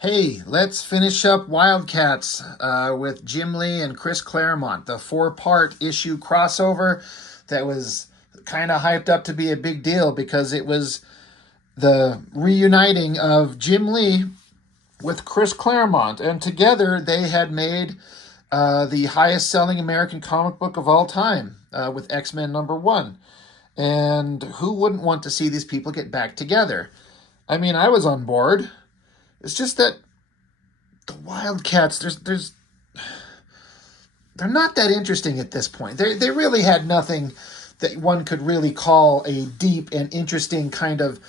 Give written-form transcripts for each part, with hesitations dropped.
Hey, let's finish up Wildcats with Jim Lee and Chris Claremont, the four-part issue crossover that was kind of hyped up to be a big deal because it was the reuniting of Jim Lee with Chris Claremont, and together they had made the highest-selling American comic book of all time with X-Men #1. And who wouldn't want to see these people get back together? I mean, I was on board. It's just that the Wildcats, they're not that interesting at this point. They really had nothing that one could really call a deep and interesting kind of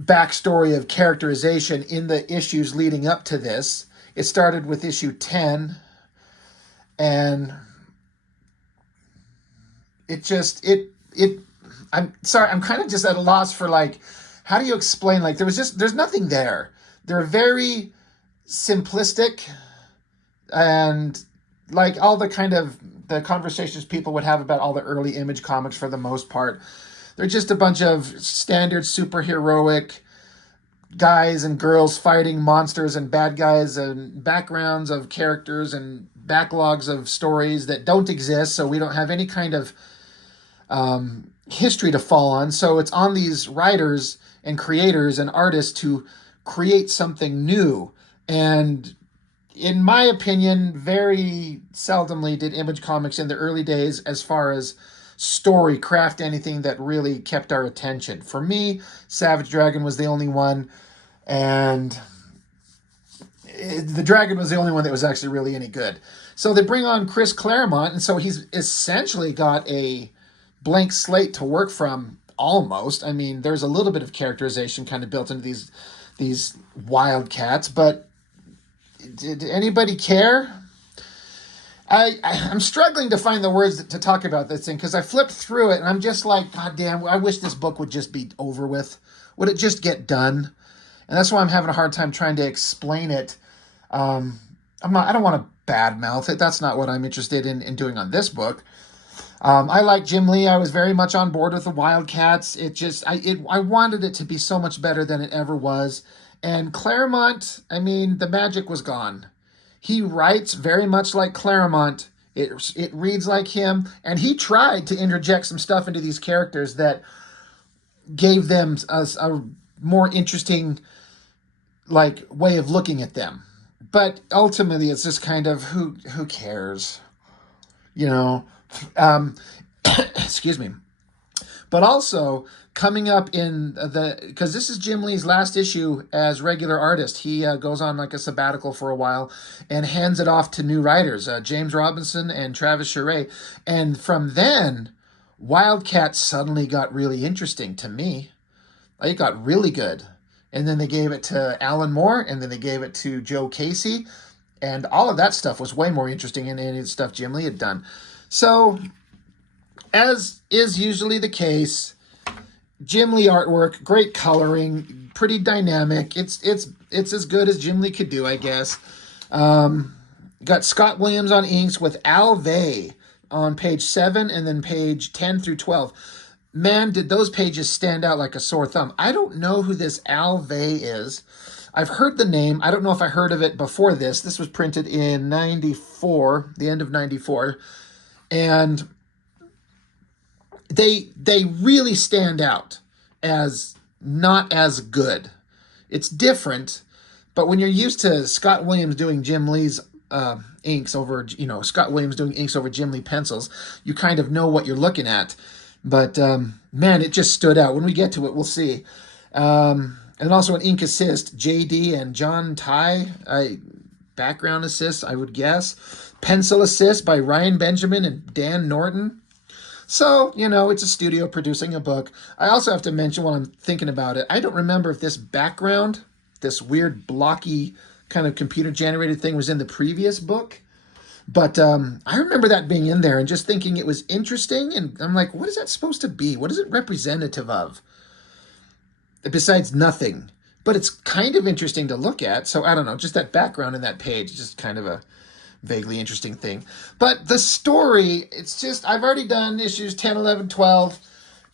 backstory of characterization in the issues leading up to this. It started with issue 10, and it I'm sorry, I'm kind of just at a loss for, like, how do you explain, like, there's nothing there. They're very simplistic, and like all the kind of the conversations people would have about all the early Image comics, for the most part, they're just a bunch of standard superheroic guys and girls fighting monsters and bad guys, and backgrounds of characters and backlogs of stories that don't exist, so we don't have any kind of history to fall on. So it's on these writers and creators and artists to create something new. And in my opinion, very seldomly did Image Comics in the early days, as far as story, craft anything that really kept our attention. For me, Savage Dragon was the only one, and the Dragon was the only one that was actually really any good. So they bring on Chris Claremont, and so he's essentially got a blank slate to work from, almost. I mean, there's a little bit of characterization kind of built into these Wildcats, but did anybody care? I'm struggling to find the words to talk about this thing, because I flipped through it and I'm just like, God damn, I wish this book would just be over with. Would it just get done? And that's why I'm having a hard time trying to explain it. I don't want to badmouth it. That's not what I'm interested in doing on this book. I like Jim Lee. I was very much on board with the Wildcats. I wanted it to be so much better than it ever was. And Claremont, I mean, the magic was gone. He writes very much like Claremont. It reads like him, and he tried to interject some stuff into these characters that gave them a more interesting, like, way of looking at them. But ultimately, it's just kind of who cares, you know. Excuse me. But also, coming up in because this is Jim Lee's last issue as regular artist. He goes on like a sabbatical for a while and hands it off to new writers, James Robinson and Travis Charest. And from then, Wildcat suddenly got really interesting to me. It got really good. And then they gave it to Alan Moore, and then they gave it to Joe Casey. And all of that stuff was way more interesting than any of the stuff Jim Lee had done. So, as is usually the case, Jim Lee artwork, great coloring, pretty dynamic. It's as good as Jim Lee could do, I guess. Got Scott Williams on inks with Al Vey on page 7 and then page 10 through 12. Man, did those pages stand out like a sore thumb. I don't know who this Al Vey is. I've heard the name. I don't know if I heard of it before this. This was printed in 94, the end of 94. And they really stand out as not as good. It's different, but when you're used to Scott Williams doing Jim Lee's inks over, Scott Williams doing inks over Jim Lee pencils, you kind of know what you're looking at. But man, it just stood out. When we get to it, we'll see. And also an ink assist, JD and John Ty, background assist, I would guess. Pencil assist by Ryan Benjamin and Dan Norton. So, it's a studio producing a book. I also have to mention, while I'm thinking about it, I don't remember if this background, this weird blocky kind of computer-generated thing, was in the previous book. But I remember that being in there and just thinking it was interesting. And I'm like, what is that supposed to be? What is it representative of? Besides nothing. But it's kind of interesting to look at. So I don't know, just that background in that page, just kind of a vaguely interesting thing. But the story, it's just, I've already done issues 10, 11, 12.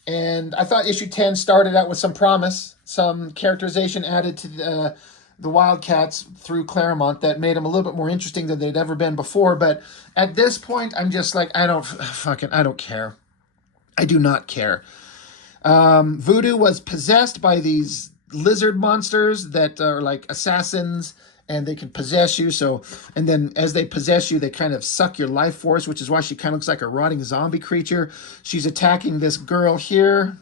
And I thought issue 10 started out with some promise, some characterization added to the Wildcats through Claremeont that made them a little bit more interesting than they'd ever been before. But at this point, I'm just like, I don't care. I do not care. Voodoo was possessed by these lizard monsters that are like assassins, and they can possess you. So, and then as they possess you, they kind of suck your life force, which is why she kind of looks like a rotting zombie creature. She's attacking this girl here.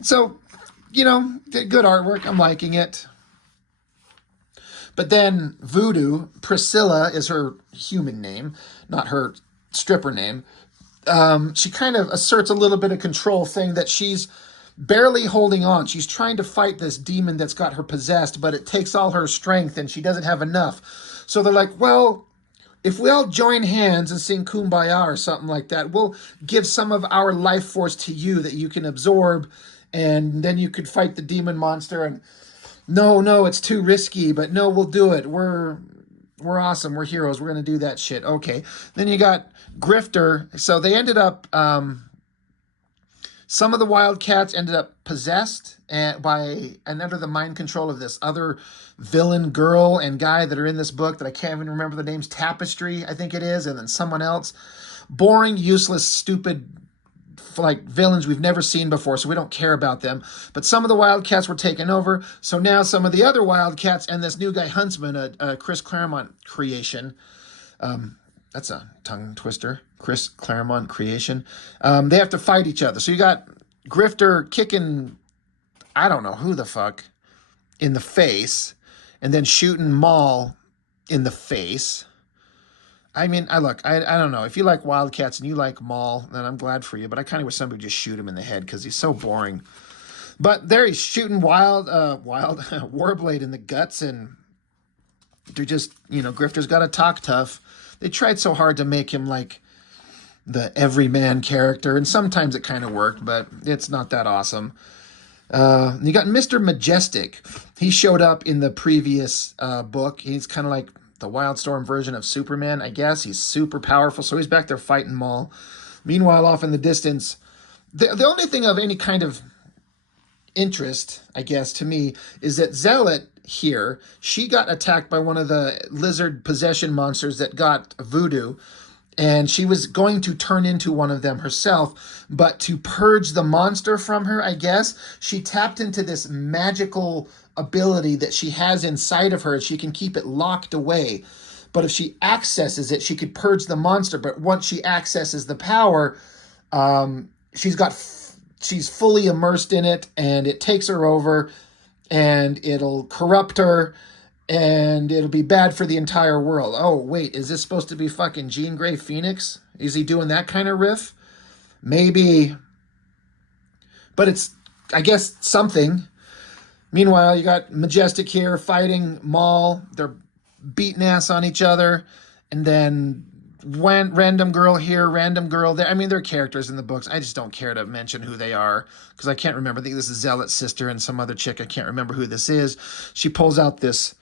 So, you know, good artwork. I'm liking it. But then Voodoo, Priscilla is her human name, not her stripper name. She kind of asserts a little bit of control, saying that she's barely holding on. She's trying to fight this demon that's got her possessed, but it takes all her strength and she doesn't have enough. So they're like, well, if we all join hands and sing Kumbaya or something like that, we'll give some of our life force to you that you can absorb, and then you could fight the demon monster. And no, it's too risky, but no, we'll do it. We're awesome. We're heroes. We're going to do that shit. Okay. Then you got Grifter. So they ended up, some of the Wildcats ended up possessed by and under the mind control of this other villain girl and guy that are in this book that I can't even remember the names. Tapestry, I think it is, and then someone else. Boring, useless, stupid, like villains we've never seen before, so we don't care about them. But some of the Wildcats were taken over, so now some of the other Wildcats and this new guy Huntsman, a Chris Claremeont creation. That's a tongue twister. Chris Claremeont creation. They have to fight each other. So you got Grifter kicking, I don't know who the fuck, in the face, and then shooting Maul in the face. I mean, I don't know. If you like Wildcats and you like Maul, then I'm glad for you. But I kind of wish somebody would just shoot him in the head because he's so boring. But there he's shooting Warblade in the guts, and they're just, you know, Grifter's got to talk tough. They tried so hard to make him like the everyman character, and sometimes it kind of worked, but it's not that awesome. You got Mr. Majestic. He showed up in the previous book. He's kind of like the Wildstorm version of Superman, I guess. He's super powerful, so he's back there fighting Maul. Meanwhile, off in the distance, the only thing of any kind of interest, I guess, to me, is that Zealot here, she got attacked by one of the lizard possession monsters that got Voodoo, and she was going to turn into one of them herself, but to purge the monster from her, I guess, she tapped into this magical ability that she has inside of her. She can keep it locked away, but if she accesses it, she could purge the monster. But once she accesses the power, she's fully immersed in it, and it takes her over, and it'll corrupt her, and it'll be bad for the entire world. Oh, wait, is this supposed to be fucking Jean Grey Phoenix? Is he doing that kind of riff? Maybe. But it's, I guess, something. Meanwhile, you got Majestic here fighting Maul. They're beating ass on each other. And then random girl here, random girl there. I mean, they're characters in the books. I just don't care to mention who they are because I can't remember. I think this is Zealot's sister and some other chick. I can't remember who this is. She pulls out this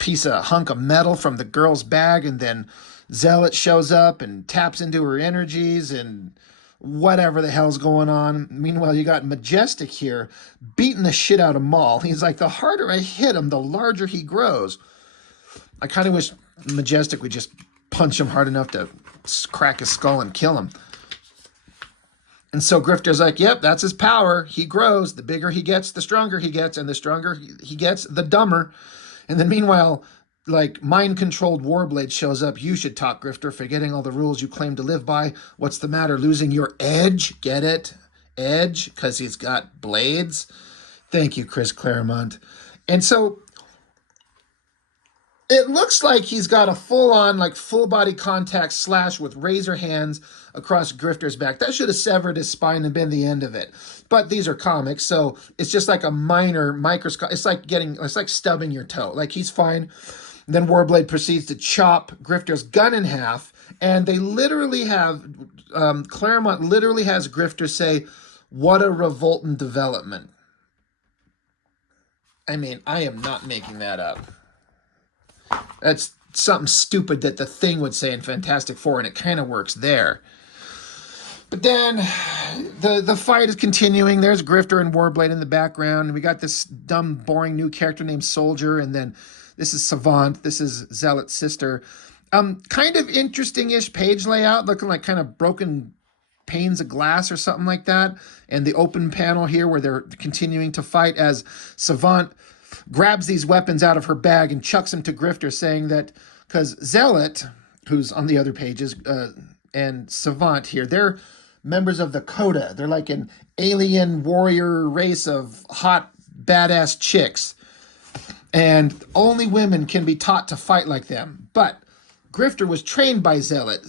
hunk of metal from the girl's bag, and then Zealot shows up and taps into her energies and whatever the hell's going on. Meanwhile, you got Majestic here beating the shit out of Maul. He's like, the harder I hit him, the larger he grows. I kind of wish Majestic would just punch him hard enough to crack his skull and kill him. And so Grifter's like, yep, that's his power. He grows. The bigger he gets, the stronger he gets. And the stronger he gets, the dumber. And then meanwhile, like, mind-controlled Warblade shows up. You should talk, Grifter, forgetting all the rules you claim to live by. What's the matter? Losing your edge? Get it? Edge? Because he's got blades? Thank you, Chris Claremeont. And so it looks like he's got a full-on, like, full-body contact slash with razor hands across Grifter's back. That should have severed his spine and been the end of it. But these are comics, so it's just like a minor microscope. It's like stubbing your toe. Like, he's fine. And then Warblade proceeds to chop Grifter's gun in half, and they literally have, Claremeont literally has Grifter say, what a revoltant development. I mean, I am not making that up. That's something stupid that the Thing would say in Fantastic Four, and it kind of works there. But then the fight is continuing. There's Grifter and Warblade in the background. And we got this dumb, boring new character named Soldier. And then this is Savant. This is Zealot's sister. Kind of interesting-ish page layout, looking like kind of broken panes of glass or something like that. And the open panel here where they're continuing to fight as Savant grabs these weapons out of her bag and chucks them to Grifter, saying that because Zealot, who's on the other pages, and Savant here, they're members of the Coda. They're like an alien warrior race of hot, badass chicks. And only women can be taught to fight like them. But Grifter was trained by Zealot,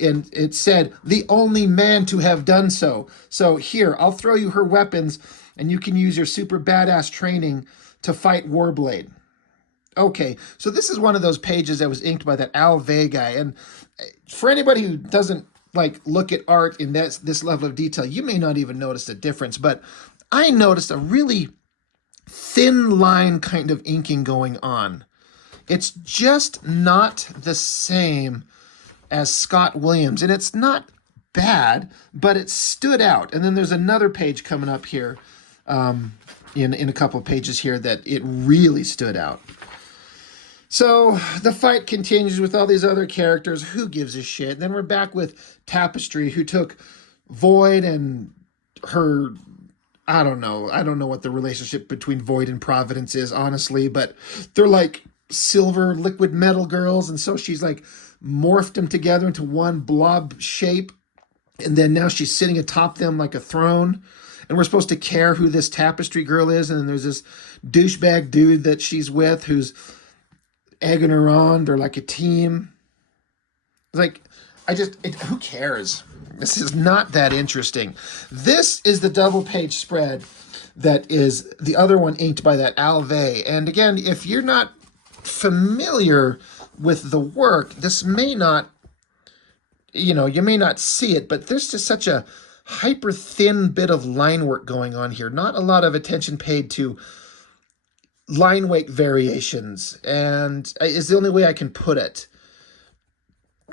and it said, the only man to have done so. So here, I'll throw you her weapons, and you can use your super badass training to fight Warblade. Okay, so this is one of those pages that was inked by that Al Vey guy. And for anybody who doesn't like look at art in this level of detail, you may not even notice the difference. But I noticed a really thin line kind of inking going on. It's just not the same as Scott Williams. And it's not bad, but it stood out. And then there's another page coming up here in a couple of pages here that it really stood out. So the fight continues with all these other characters. Who gives a shit? And then we're back with Tapestry, who took Void and her... I don't know what the relationship between Void and Providence is, honestly, but they're like silver liquid metal girls, and so she's like morphed them together into one blob shape, and then now she's sitting atop them like a throne, and we're supposed to care who this Tapestry girl is, and then there's this douchebag dude that she's with who's egging her on. They're like a team. It's like, who cares? This is not that interesting. This is the double page spread that is the other one inked by that Al Vey. And again, if you're not familiar with the work, this may not, you may not see it, but there's just such a hyper thin bit of line work going on here. Not a lot of attention paid to line weight variations, and is the only way I can put it.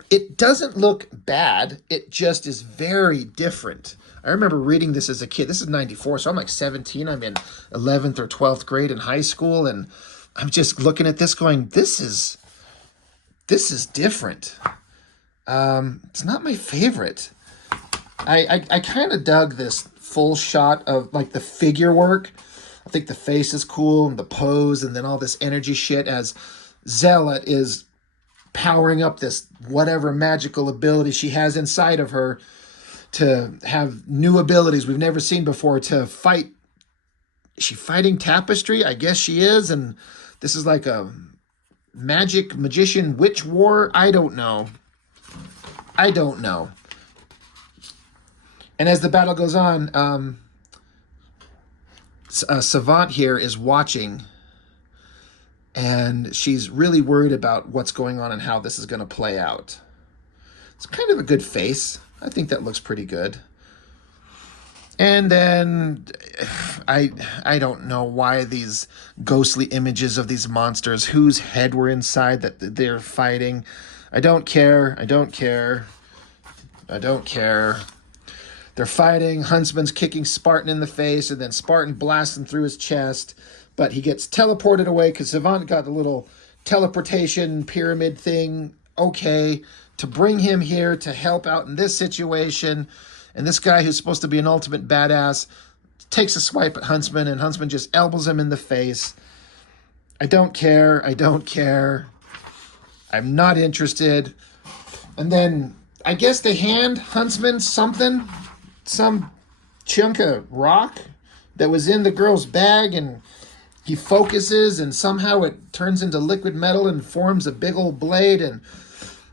It doesn't look bad. It just is very different. I remember reading this as a kid. This is 94, so I'm like 17. I'm in 11th or 12th grade in high school, and I'm just looking at this going, this is different. It's not my favorite. I kind of dug this full shot of like the figure work. I think the face is cool and the pose and then all this energy shit as Zealot is powering up this whatever magical ability she has inside of her to have new abilities we've never seen before to fight. Is she fighting Tapestry? I guess she is. And this is like a magician witch war. I don't know. And as the battle goes on, Savant here is watching, and she's really worried about what's going on and how this is going to play out. It's kind of a good face. I think that looks pretty good. And then I don't know why these ghostly images of these monsters, whose head were inside that they're fighting. I don't care. They're fighting. Huntsman's kicking Spartan in the face, and then Spartan blasts him through his chest. But he gets teleported away because Savant got the little teleportation pyramid thing, okay, to bring him here to help out in this situation. And this guy who's supposed to be an ultimate badass takes a swipe at Huntsman, and Huntsman just elbows him in the face. I don't care. I'm not interested. And then I guess they hand Huntsman something, some chunk of rock that was in the girl's bag, and he focuses, and somehow it turns into liquid metal and forms a big old blade, and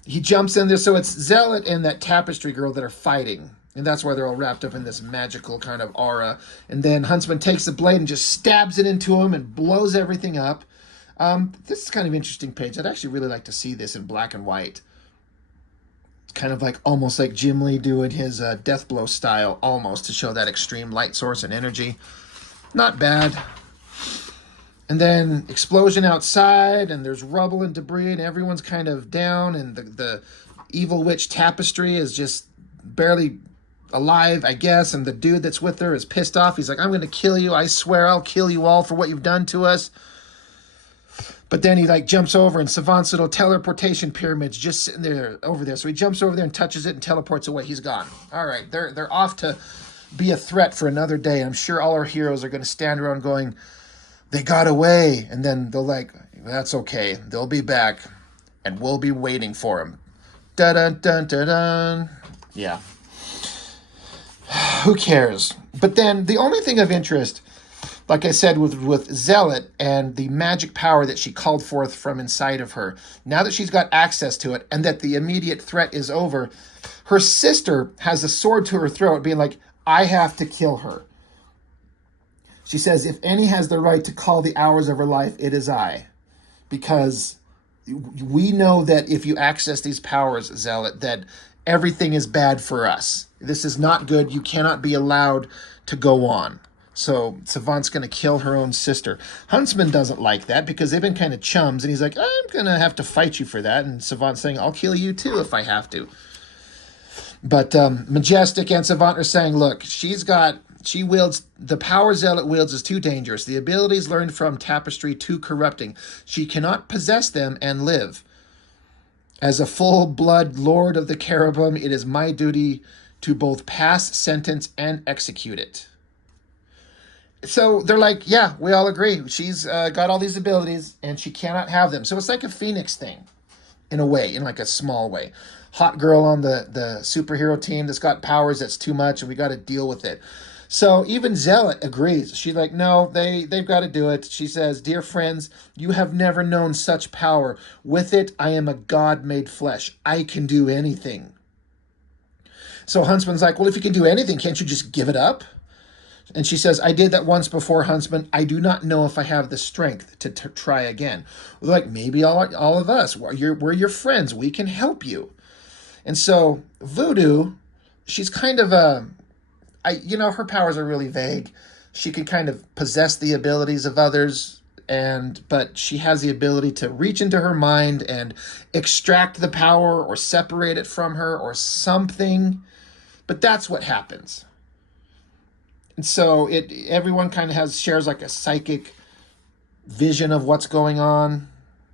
he jumps in there. So it's Zealot and that Tapestry girl that are fighting, and that's why they're all wrapped up in this magical kind of aura. And then Huntsman takes the blade and just stabs it into him and blows everything up. This is kind of an interesting page. I'd actually really like to see this in black and white. Kind of like almost like Jim Lee doing his Deathblow style, almost, to show that extreme light source and energy. Not bad. And then explosion outside, and there's rubble and debris, and everyone's kind of down, and the evil witch Tapestry is just barely alive, I guess, and the dude that's with her is pissed off. He's like, I'm going to kill you. I swear I'll kill you all for what you've done to us. But then he like jumps over, and Savant's little teleportation pyramid's just sitting there over there. So he jumps over there and touches it and teleports away. He's gone. All right, they're off to be a threat for another day. I'm sure all our heroes are going to stand around going, they got away. And then they'll like, that's okay. They'll be back, and we'll be waiting for them. Dun-dun-dun-dun-dun. Yeah. Who cares? But then the only thing of interest, like I said, with Zealot and the magic power that she called forth from inside of her, now that she's got access to it and that the immediate threat is over, her sister has a sword to her throat being like, I have to kill her. She says, if any has the right to call the hours of her life, it is I. Because we know that if you access these powers, Zealot, that everything is bad for us. This is not good. You cannot be allowed to go on. So Savant's going to kill her own sister. Huntsman doesn't like that because they've been kind of chums. And he's like, I'm going to have to fight you for that. And Savant's saying, I'll kill you too if I have to. But Majestic and Savant are saying, look, she wields, the power Zealot wields is too dangerous. The abilities learned from Tapestry too corrupting. She cannot possess them and live. As a full-blood lord of the Cherubim, it is my duty to both pass sentence and execute it. So they're like, yeah, we all agree. She's got all these abilities, and she cannot have them. So it's like a Phoenix thing, in a way, in like a small way. Hot girl on the superhero team that's got powers that's too much, and we got to deal with it. So even Zealot agrees. She's like, no, they've got to do it. She says, dear friends, you have never known such power. With it, I am a god made flesh. I can do anything. So Huntsman's like, well, if you can do anything, can't you just give it up? And she says, I did that once before, Huntsman. I do not know if I have the strength to try again. We're like, maybe all of us. We're your friends. We can help you. And so Voodoo, she's kind of her powers are really vague. She can kind of possess the abilities of others, but she has the ability to reach into her mind and extract the power or separate it from her or something. But that's what happens. And so everyone kind of shares like a psychic vision of what's going on.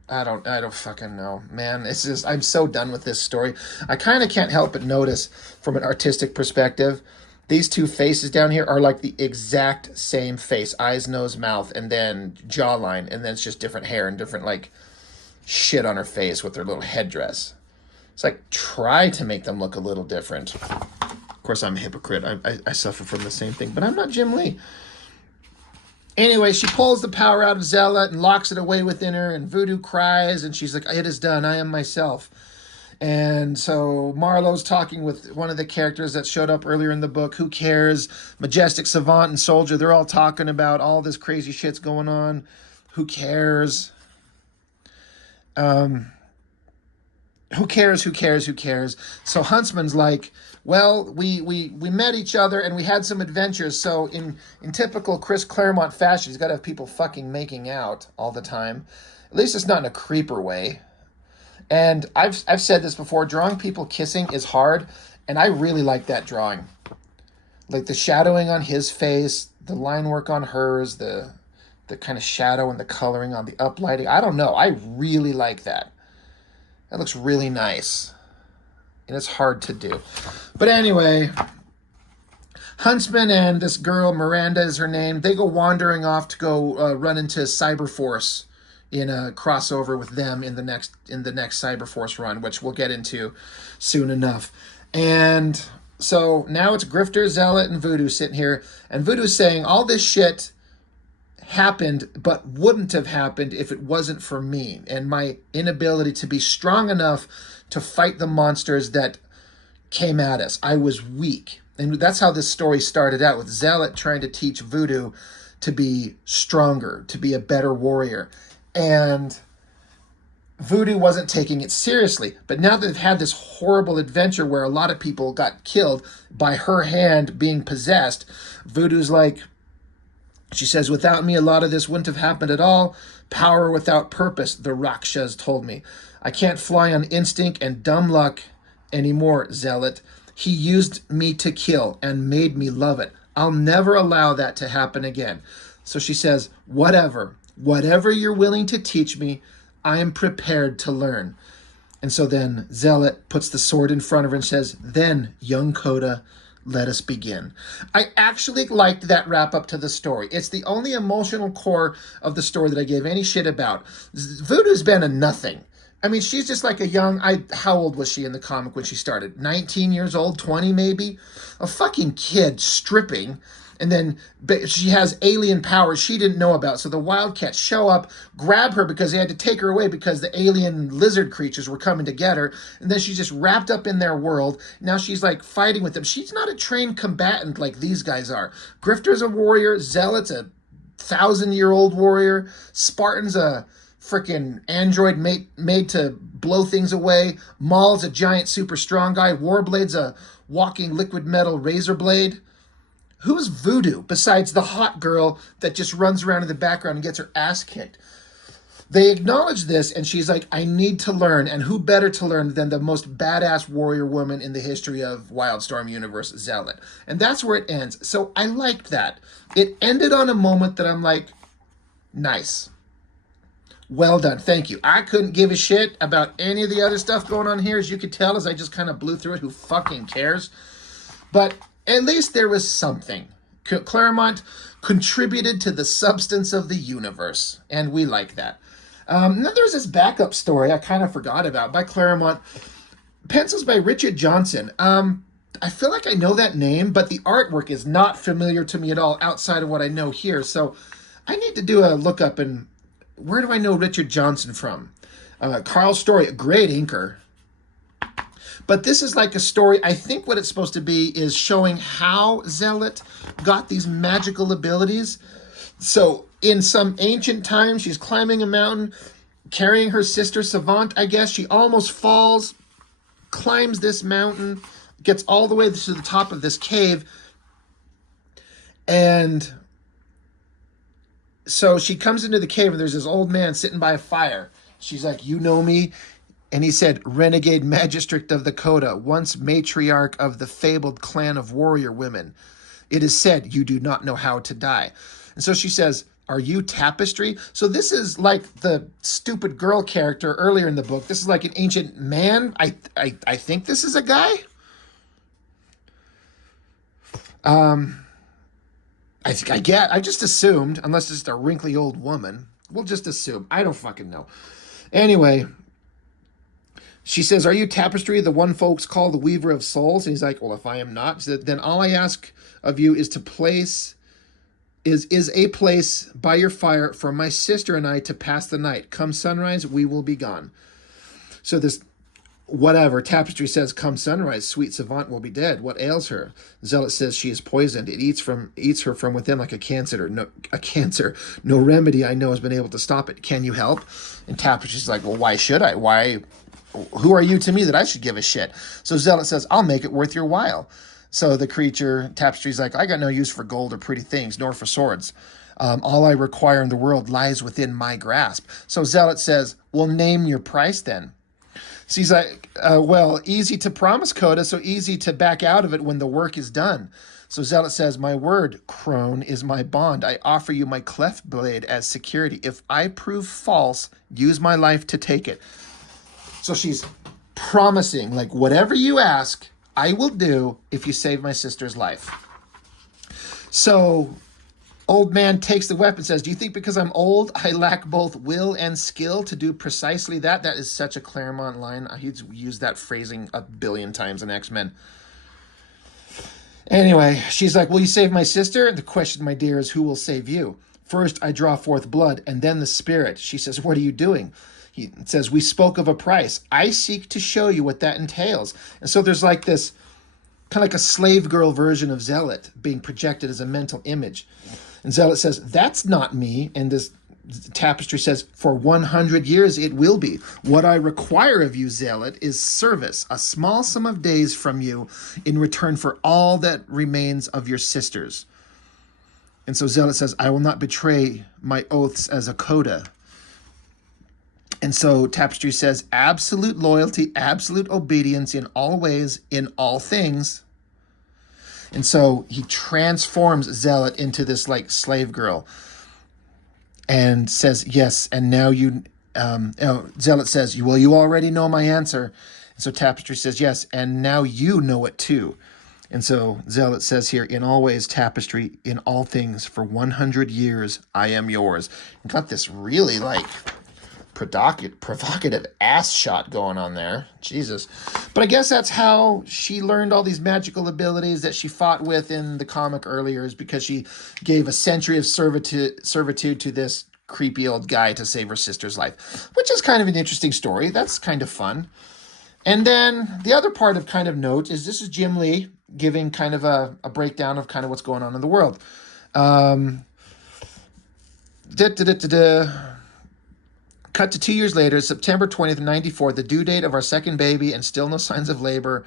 I don't fucking know, man. It's just, I'm so done with this story. I kind of can't help but notice from an artistic perspective, these two faces down here are like the exact same face, eyes, nose, mouth, and then jawline. And then it's just different hair and different like shit on her face with her little headdress. It's like, try to make them look a little different. Of course, I'm a hypocrite. I suffer from the same thing, but I'm not Jim Lee. Anyway, she pulls the power out of Zealot and locks it away within her, and Voodoo cries, and she's like, it is done. I am myself. And so Marlowe's talking with one of the characters that showed up earlier in the book. Who cares? Majestic, Savant, and Soldier, they're all talking about all this crazy shit's going on. Who cares? Who cares? Who cares? Who cares? So Huntsman's like, well, we met each other and we had some adventures. So in typical Chris Claremeont fashion, he's got to have people fucking making out all the time. At least it's not in a creeper way. And I've said this before, drawing people kissing is hard, and I really like that drawing. Like the shadowing on his face, the line work on hers, the kind of shadow and the coloring on the uplighting. I don't know. I really like that. That looks really nice. And it's hard to do. But anyway, Huntsman and this girl, Miranda is her name, they go wandering off to go run into Cyberforce in a crossover with them in the next Cyberforce run, which we'll get into soon enough. And so now it's Grifter, Zealot, and Voodoo sitting here. And Voodoo's saying all this shit happened, but wouldn't have happened if it wasn't for me and my inability to be strong enough to fight the monsters that came at us. I was weak. And that's how this story started out, with Zealot trying to teach Voodoo to be stronger, to be a better warrior. And Voodoo wasn't taking it seriously. But now that they've had this horrible adventure where a lot of people got killed by her hand being possessed, Voodoo's like, she says, without me, a lot of this wouldn't have happened at all. Power without purpose, the Rakshas told me. I can't fly on instinct and dumb luck anymore, Zealot. He used me to kill and made me love it. I'll never allow that to happen again. So she says, whatever you're willing to teach me, I am prepared to learn. And so then Zealot puts the sword in front of her and says, then, young Coda, let us begin. I actually liked that wrap up to the story. It's the only emotional core of the story that I gave any shit about. Voodoo's been a nothing. I mean, she's just like a young, how old was she in the comic when she started? 19 years old, 20 maybe? A fucking kid stripping. And then she has alien powers she didn't know about. So the Wildcats show up, grab her because they had to take her away because the alien lizard creatures were coming to get her. And then she's just wrapped up in their world. Now she's like fighting with them. She's not a trained combatant like these guys are. Grifter's a warrior. Zealot's a 1,000-year-old warrior. Spartan's a freaking android made to blow things away. Maul's a giant super strong guy. Warblade's a walking liquid metal razor blade. Who's Voodoo besides the hot girl that just runs around in the background and gets her ass kicked? They acknowledge this, and she's like, I need to learn. And who better to learn than the most badass warrior woman in the history of Wildstorm Universe, Zealot. And that's where it ends. So I liked that. It ended on a moment that I'm like, nice. Well done. Thank you. I couldn't give a shit about any of the other stuff going on here, as you could tell, as I just kind of blew through it. Who fucking cares? But at least there was something. Claremeont contributed to the substance of the universe, and we like that. Then there's this backup story I kind of forgot about by Claremeont. Pencils by Richard Johnson. I feel like I know that name, but the artwork is not familiar to me at all outside of what I know here. So I need to do a lookup, and where do I know Richard Johnson from? Carl Story, a great inker. But this is like a story, I think what it's supposed to be is showing how Zealot got these magical abilities. So in some ancient times, she's climbing a mountain, carrying her sister Savant, I guess. She almost falls, climbs this mountain, gets all the way to the top of this cave. And so she comes into the cave and there's this old man sitting by a fire. She's like, you know me? And he said, renegade magistrate of the Coda, once matriarch of the fabled clan of warrior women. It is said you do not know how to die. And so she says, are you Tapestry? So this is like the stupid girl character earlier in the book. This is like an ancient man. I think this is a guy. I just assumed, unless it's just a wrinkly old woman. We'll just assume. I don't fucking know. Anyway, she says, are you Tapestry, the one folks call the Weaver of Souls? And he's like, well, if I am not, she said, then all I ask of you is to place, is a place by your fire for my sister and I to pass the night. Come sunrise, we will be gone. So this, whatever, Tapestry says, come sunrise, sweet Savant will be dead. What ails her? Zealot says she is poisoned. It eats her from within like a cancer. No remedy I know has been able to stop it. Can you help? And Tapestry's like, well, why should I? Who are you to me that I should give a shit? So Zealot says, I'll make it worth your while. So the creature, Tapestry's like, I got no use for gold or pretty things, nor for swords. All I require in the world lies within my grasp. So Zealot says, well, name your price then. So he's like, well, easy to promise, Coda, so easy to back out of it when the work is done. So Zealot says, my word, crone, is my bond. I offer you my cleft blade as security. If I prove false, use my life to take it. So she's promising, like, whatever you ask, I will do if you save my sister's life. So old man takes the weapon and says, do you think because I'm old, I lack both will and skill to do precisely that? That is such a Claremeont line. He's used that phrasing 1 billion times in X-Men. Anyway, she's like, will you save my sister? The question, my dear, is who will save you? First, I draw forth blood and then the spirit. She says, what are you doing? He says, we spoke of a price. I seek to show you what that entails. And so there's like this, kind of like a slave girl version of Zealot being projected as a mental image. And Zealot says, that's not me. And this Tapestry says, for 100 years it will be. What I require of you, Zealot, is service, a small sum of days from you in return for all that remains of your sisters. And so Zealot says, I will not betray my oaths as a Coda. And so Tapestry says, absolute loyalty, absolute obedience in all ways, in all things. And so he transforms Zealot into this like slave girl and says, yes, and now Zealot says, well, you already know my answer. And so Tapestry says, yes, and now you know it too. And so Zealot says here, in all ways, Tapestry, in all things, for 100 years, I am yours. And got this really like provocative ass shot going on there. Jesus. But I guess that's how she learned all these magical abilities that she fought with in the comic earlier, is because she gave a century of servitude to this creepy old guy to save her sister's life, which is kind of an interesting story. That's kind of fun. And then the other part of kind of note is this is Jim Lee giving kind of a breakdown of kind of what's going on in the world. Cut to 2 years later, September 20th, 94, the due date of our second baby, and still no signs of labor.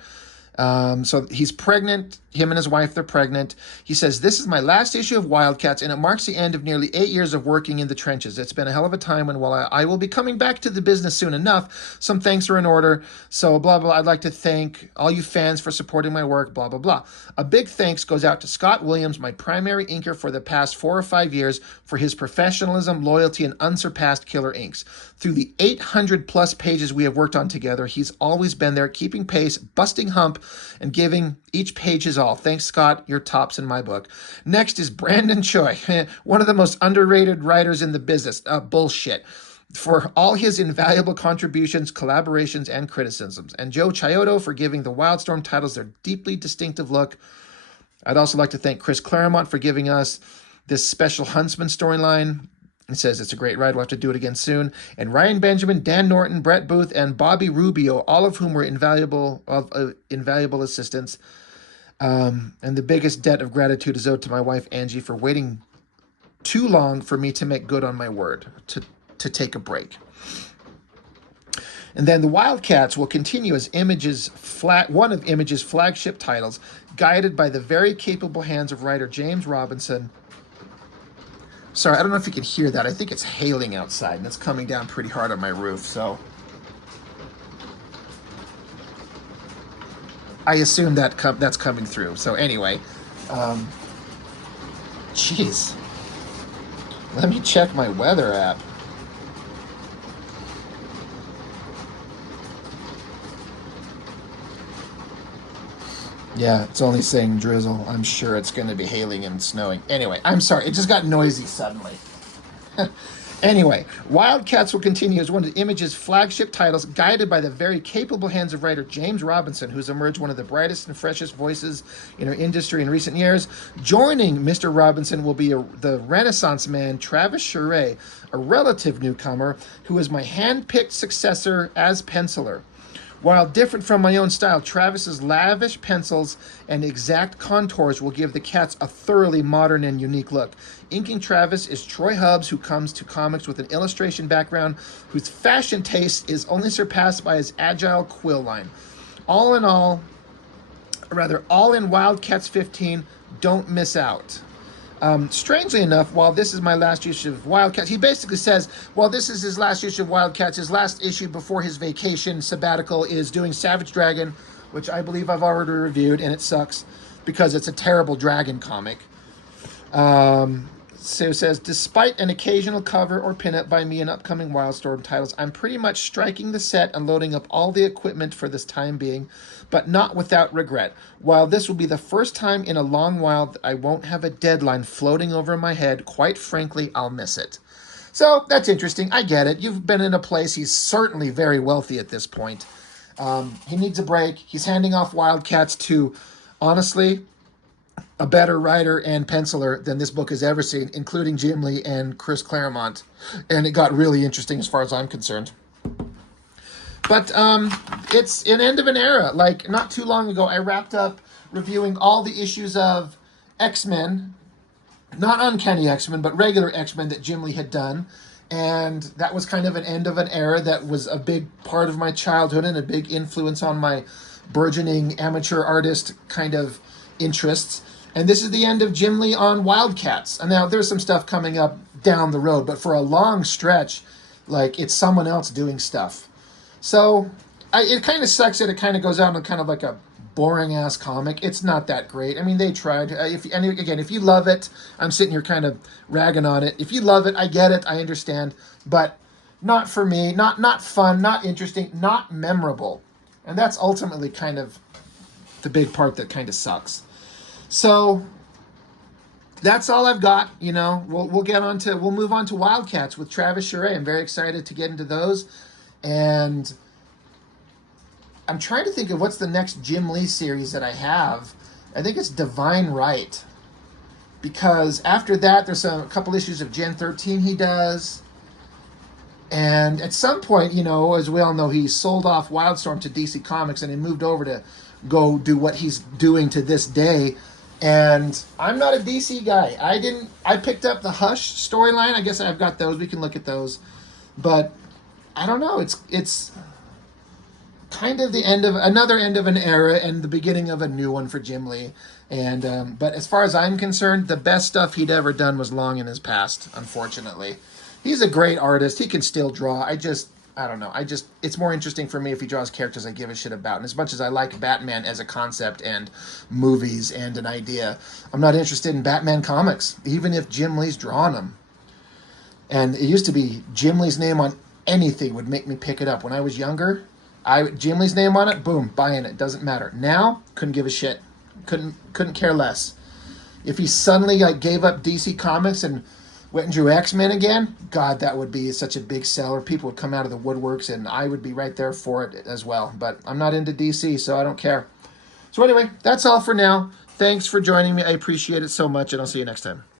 So he's pregnant. Him and his wife, they're pregnant. He says, this is my last issue of Wildcats, and it marks the end of nearly 8 years of working in the trenches. It's been a hell of a time, and while I will be coming back to the business soon enough, some thanks are in order. So blah, blah, I'd like to thank all you fans for supporting my work, blah, blah, blah. A big thanks goes out to Scott Williams, my primary inker for the past 4 or 5 years, for his professionalism, loyalty, and unsurpassed killer inks. Through the 800 plus pages we have worked on together, he's always been there, keeping pace, busting hump, and giving each page his all. Thanks, Scott. You're tops in my book. Next is Brandon Choi, one of the most underrated writers in the business. Bullshit. For all his invaluable contributions, collaborations, and criticisms. And Joe Chiodo for giving the Wildstorm titles their deeply distinctive look. I'd also like to thank Chris Claremeont for giving us this special Huntsman storyline. He says it's a great ride. We'll have to do it again soon. And Ryan Benjamin, Dan Norton, Brett Booth, and Bobby Rubio, all of whom were invaluable assistants. And the biggest debt of gratitude is owed to my wife, Angie, for waiting too long for me to make good on my word, to take a break. And then the Wildcats will continue as one of Image's flagship titles, guided by the very capable hands of writer James Robinson. Sorry, I don't know if you can hear that. I think it's hailing outside, and it's coming down pretty hard on my roof, so I assume that that's coming through. So anyway, jeez. Let me check my weather app. Yeah, it's only saying drizzle. I'm sure it's going to be hailing and snowing. Anyway, I'm sorry. It just got noisy suddenly. Anyway, Wildcats will continue as one of Image's flagship titles, guided by the very capable hands of writer James Robinson, who's emerged one of the brightest and freshest voices in our industry in recent years. Joining Mr. Robinson will be the Renaissance man Travis Charest, a relative newcomer, who is my hand-picked successor as penciler. While different from my own style, Travis's lavish pencils and exact contours will give the Cats a thoroughly modern and unique look. Inking Travis is Troy Hubbs, who comes to comics with an illustration background, whose fashion taste is only surpassed by his agile quill line. All in Wildcats 15, don't miss out. Strangely enough, while this is my last issue of Wildcats, he basically says, while this is his last issue of Wildcats, his last issue before his vacation sabbatical is doing Savage Dragon, which I believe I've already reviewed, and it sucks because it's a terrible dragon comic. So it says, despite an occasional cover or pinup by me in upcoming Wildstorm titles, I'm pretty much striking the set and loading up all the equipment for this time being, but not without regret. While this will be the first time in a long while that I won't have a deadline floating over my head, quite frankly, I'll miss it. So that's interesting. I get it. You've been in a place. He's certainly very wealthy at this point. He needs a break. He's handing off Wildcats to, honestly, a better writer and penciler than this book has ever seen, including Jim Lee and Chris Claremeont. And it got really interesting as far as I'm concerned. But it's an end of an era. Like, not too long ago, I wrapped up reviewing all the issues of X-Men, not Uncanny X-Men, but regular X-Men that Jim Lee had done. And that was kind of an end of an era that was a big part of my childhood and a big influence on my burgeoning amateur artist kind of interests. And this is the end of Jim Lee on Wildcats. And now there's some stuff coming up down the road, but for a long stretch, like it's someone else doing stuff. So it kind of sucks that it kind of goes out on kind of like a boring ass comic. It's not that great. I mean, they tried. And again, if you love it, I'm sitting here kind of ragging on it. If you love it, I get it, I understand, but not for me. Not fun. Not interesting. Not memorable. And that's ultimately kind of the big part that kind of sucks. So that's all I've got. We'll move on to Wildcats with Travis Charest. I'm very excited to get into those, and I'm trying to think of what's the next Jim Lee series that I have. I think it's Divine Right, because after that there's a couple issues of Gen 13 he does, and at some point, as we all know, he sold off Wildstorm to DC Comics and he moved over to go do what he's doing to this day. And I'm not a DC guy. I picked up the Hush storyline. I guess I've got those. We can look at those. But I don't know. It's kind of the end of an era and the beginning of a new one for Jim Lee. And but as far as I'm concerned, the best stuff he'd ever done was long in his past, unfortunately. He's a great artist. He can still draw. I don't know. It's more interesting for me if he draws characters I give a shit about. And as much as I like Batman as a concept and movies and an idea, I'm not interested in Batman comics, even if Jim Lee's drawing them. And it used to be Jim Lee's name on anything would make me pick it up. When I was younger, Jim Lee's name on it, boom, buying it. Doesn't matter. Now, couldn't give a shit. Couldn't care less. If he suddenly gave up DC Comics and went and drew X-Men again, God, that would be such a big seller. People would come out of the woodworks, and I would be right there for it as well. But I'm not into DC, so I don't care. So anyway, that's all for now. Thanks for joining me. I appreciate it so much, and I'll see you next time.